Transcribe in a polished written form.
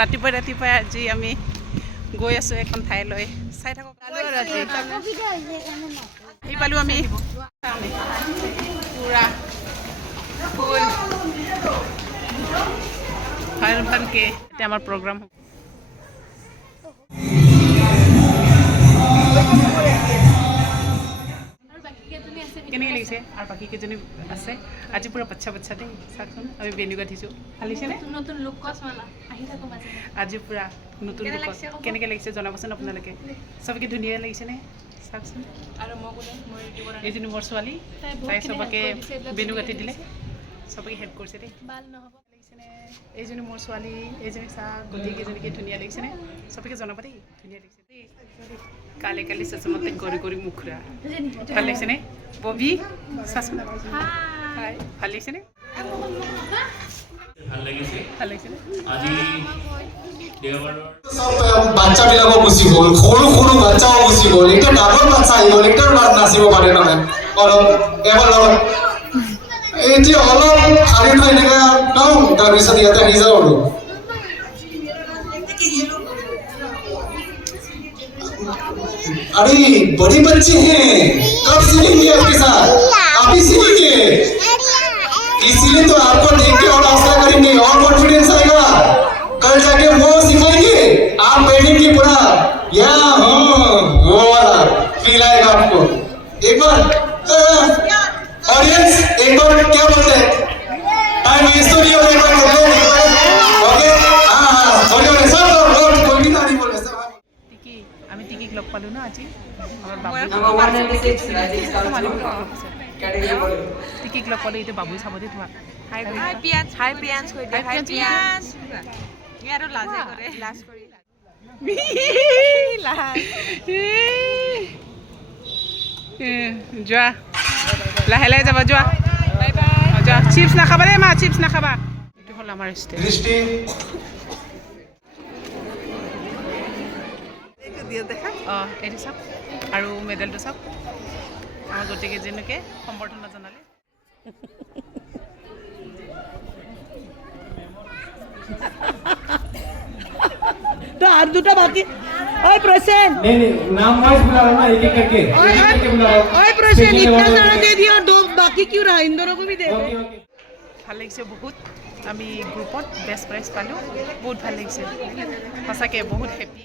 ৰাতিপুৱাই আজি আমি গৈ আছোঁ এখন ঠাইলৈ চাই থাকক আহি পালোঁ আমি পূৰা ফুল ভালকৈ এতিয়া আমাৰ প্ৰগ্ৰাম হ'ব কেনেকৈ লাগিছে আৰু বাকী কেইজনী আছে আজি পূৰা বাচ্ছা দেই চাওকচোন আমি বেনু গাঠিছোঁ ভাল লাগিছেনে নতুন লুক কসমালা আহি থাকো মাজে আজি পূৰা নতুন লুকত কেনেকৈ লাগিছে জনাবচোন আপোনালোকে চবকে ধুনীয়া লাগিছেনে চাওকচোন আৰু মই ক'লে মই এইজনী মোৰ ছোৱালী তাই চবকে বেনু গাঠি দিলে চবকে হেল্প কৰিছে দেই ভাল নহ'ব লাগিছেনে এইজনী মোৰ ছোৱালী এইজনী চাহ গোটেইকেইজনীকে ধুনীয়া লাগিছেনে চবকে জনাব দেই ধুনীয়া লাগিছে দেই কালি চচমতে কৰি মুখৰা ভাল লাগিছেনে ববি চাচোন হাই ভাল লাগিছেনে ভাল লাগিছেনে আজি বাচ্চাবিলাকো গুচি গ'ল সৰু বাচ্চাও গুচি গ'ল এতিয়া ডাঙৰ বাচ্চা আহি গ'ল এতিয়া নাচিব পাৰে নহয় অলপ এবাৰ লগত এতিয়া অলপ খালি ঠাই এনেকৈ একদম তাৰপিছত ইয়াতে আহি যাওঁ আৰু अरे बड़े बच्चे हैं कब सीखेंगे आपके साथ अभी सीखेंगे इसीलिए तो आपको देख के और हौसला करेंगे और कॉन्फिडेंस आएगा कल जाके वो सिखाएंगे आप बैठेंगे पूरा या वो वाला फील आएगा आपको एक बार ऑडियंस एक बार क्या बोलते हैं टाइम वेस्ट तो नहीं होगा एक बार ओके हाँ बोलिए सब कोई भी नहीं बोल रहे सब আমি টিকিক লগ পালোঁ ন আজি টিকিক লগ পালোঁ এতিয়া বাবুই চাব দেই তোমাক যোৱা লাহে যাবা যোৱা যোৱা চিপছ নাখাবা দেই মা চিপছ নাখাবা এইটো হ'ল আমাৰ ষ্টেজ অঁ এইটো চাওক আৰু মেডেলটো চাওক আমাৰ গোটেইকেইজনীকে সম্বৰ্ধনা জনালে तो हाथ दूटा बाकी ओए प्रसेन नहीं नाम वाइज बुला रहा हूं ना एक करके बुला रहा हूं ओए प्रसेन इतना सारा दे दिया और दो बाकी क्यों रहा इन दोनों को भी दे दे ভাল লাগিছে বহুত আমি গ্ৰুপত বেষ্ট প্ৰাইজ পালোঁ বহুত ভাল লাগিছে সঁচাকৈ বহুত হেপী